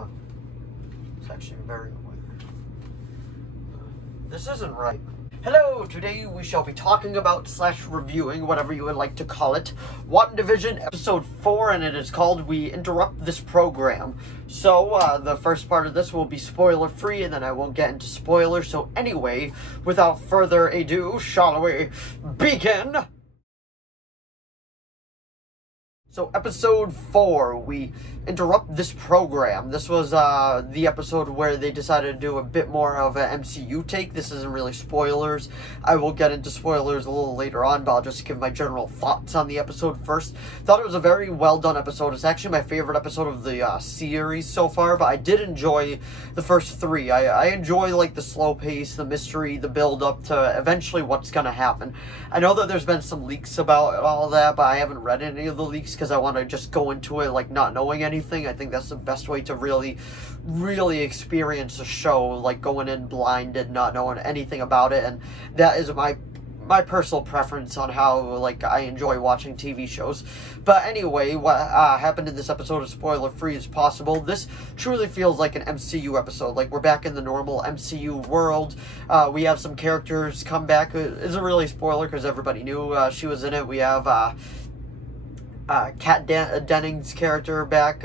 Huh. It's actually very weird. This isn't right. Hello, today we shall be talking about / reviewing, whatever you would like to call it, WandaVision episode 4, and it is called We Interrupt This Program. So, the first part of this will be spoiler-free, and then I won't get into spoilers. So anyway, without further ado, shall we begin? So, episode 4, we interrupt this program. This was the episode where they decided to do a bit more of an MCU take. This isn't really spoilers. I will get into spoilers a little later on, but I'll just give my general thoughts on the episode first. Thought it was a very well done episode. It's actually my favorite episode of the series so far, but I did enjoy the first 3. I enjoy, like, the slow pace, the mystery, the build-up to eventually what's gonna happen. I know that there's been some leaks about all that, but I haven't read any of the leaks because I want to just go into it like not knowing anything. I think that's the best way to really experience a show, like going in blinded, not knowing anything about it. And that is my personal preference on how, like, I enjoy watching TV shows. But anyway, what happened in this episode is spoiler-free as possible. This truly feels like an MCU episode. Like, we're back in the normal MCU world. We have some characters come back. It isn't really a spoiler because everybody knew she was in it. We have Kat Dennings' character back.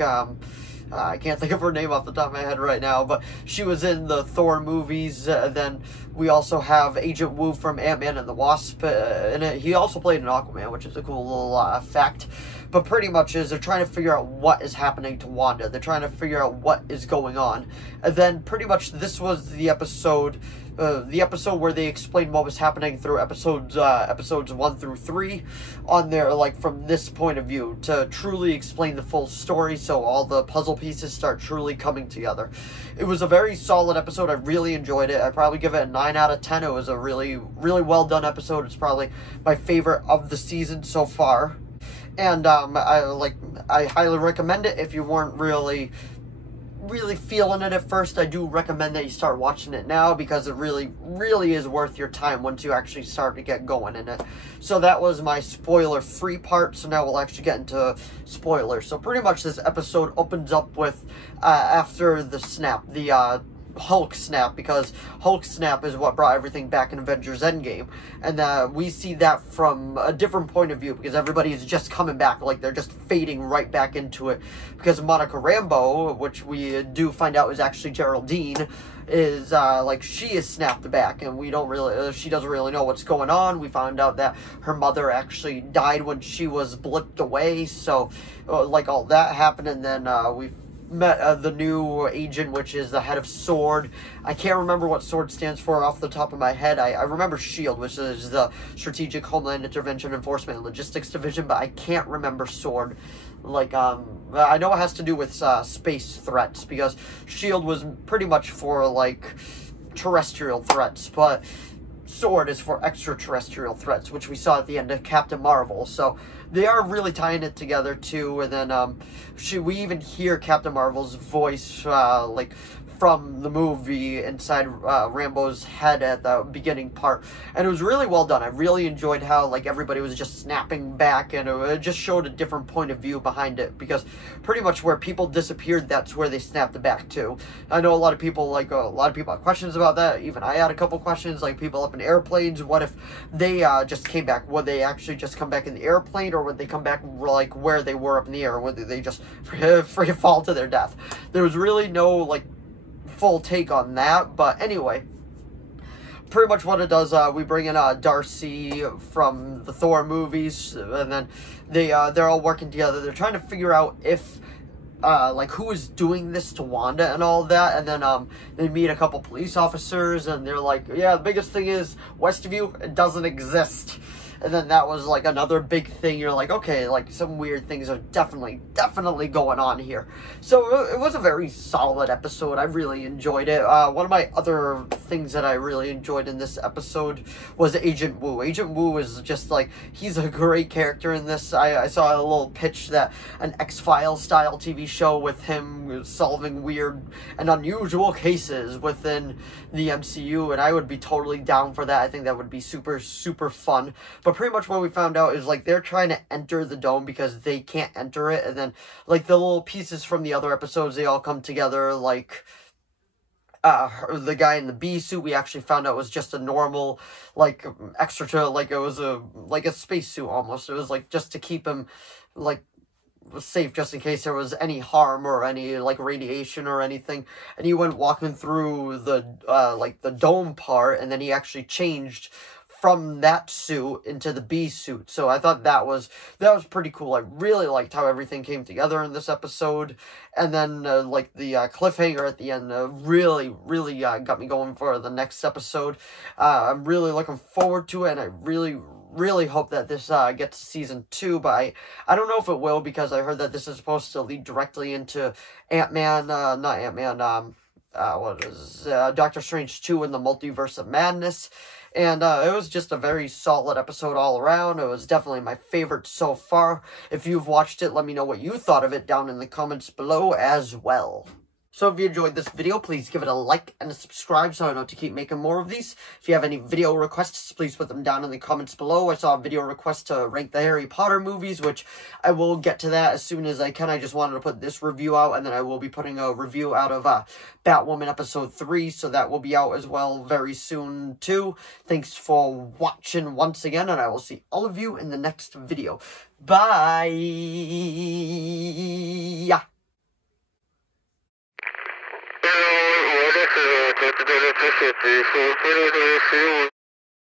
I can't think of her name off the top of my head right now, but she was in the Thor movies. Then we also have Agent Wu from Ant-Man and the Wasp in it. He also played in Aquaman, which is a cool little fact. But pretty much they're trying to figure out what is happening to Wanda. They're trying to figure out what is going on. And then pretty much this was the episode where they explained what was happening through episodes 1 through 3 on there, like, from this point of view, to truly explain the full story, so all the puzzle pieces start truly coming together. It was a very solid episode. I really enjoyed it. I'd probably give it a 9 out of 10. It was a really well done episode. It's probably my favorite of the season so far. And I highly recommend it if you weren't really feeling it at first. I do recommend that you start watching it now because it really is worth your time once you actually start to get going in it. So that was my spoiler-free part, so now we'll actually get into spoilers. So pretty much this episode opens up with, after the snap, the Hulk snap, because Hulk snap is what brought everything back in Avengers Endgame, and we see that from a different point of view because everybody is just coming back, like they're just fading right back into it, because Monica Rambeau, which we do find out is actually Geraldine, is like, she is snapped back, and we don't really she doesn't really know what's going on. We found out that her mother actually died when she was blipped away, so like all that happened. And then we met the new agent, which is the head of SWORD. I can't remember what SWORD stands for off the top of my head. I remember SHIELD, which is the Strategic Homeland Intervention Enforcement and Logistics Division, but I can't remember SWORD. Like, I know it has to do with space threats, because SHIELD was pretty much for, like, terrestrial threats, but SWORD is for extraterrestrial threats, which we saw at the end of Captain Marvel. So they are really tying it together too. And then we even hear Captain Marvel's voice like from the movie inside Rambeau's head at the beginning part, and it was really well done. I really enjoyed how, like, everybody was just snapping back, and it just showed a different point of view behind it, because pretty much where people disappeared, that's where they snapped back to. I know a lot of people have questions about that. Even I had a couple questions, like people up in airplanes. What if they just came back? Would they actually just come back in the airplane, or would they come back like where they were up in the air? Or would they just free fall to their death? There was really no, like, full take on that, but anyway, pretty much what it does, we bring in Darcy from the Thor movies, and then they're all working together. They're trying to figure out if like, who is doing this to Wanda and all that. And then they meet a couple police officers, and they're like, yeah, the biggest thing is Westview, it doesn't exist. And then that was, like, another big thing. You're like, okay, like, some weird things are definitely going on here. So it was a very solid episode. I really enjoyed it. One of my other things that I really enjoyed in this episode was Agent Wu. Agent Wu is just, like, he's a great character in this. I saw a little pitch that an X-Files style TV show with him solving weird and unusual cases within the MCU, and I would be totally down for that. I think that would be super fun. But pretty much what we found out is, like, they're trying to enter the dome because they can't enter it. And then, like, the little pieces from the other episodes, they all come together, like... the guy in the bee suit, we actually found out was just a normal, like, extra, like, it was like a space suit almost. It was, like, just to keep him, like, safe, just in case there was any harm or any, like, radiation or anything. And he went walking through the, like, the dome part, and then he actually changed from that suit into the bee suit. So I thought that was pretty cool. I really liked how everything came together in this episode. And then, like, the cliffhanger at the end really got me going for the next episode. I'm really looking forward to it, and I really hope that this gets season 2, but I don't know if it will, because I heard that this is supposed to lead directly into Ant-Man, not Ant-Man, what is Doctor Strange 2 in the Multiverse of Madness. And it was just a very solid episode all around. It was definitely my favorite so far. If you've watched it, let me know what you thought of it down in the comments below as well. So if you enjoyed this video, please give it a like and a subscribe so I know to keep making more of these. If you have any video requests, please put them down in the comments below. I saw a video request to rank the Harry Potter movies, which I will get to that as soon as I can. I just wanted to put this review out, and then I will be putting a review out of Batwoman Episode 3, so that will be out as well very soon too. Thanks for watching once again, and I will see all of you in the next video. Bye!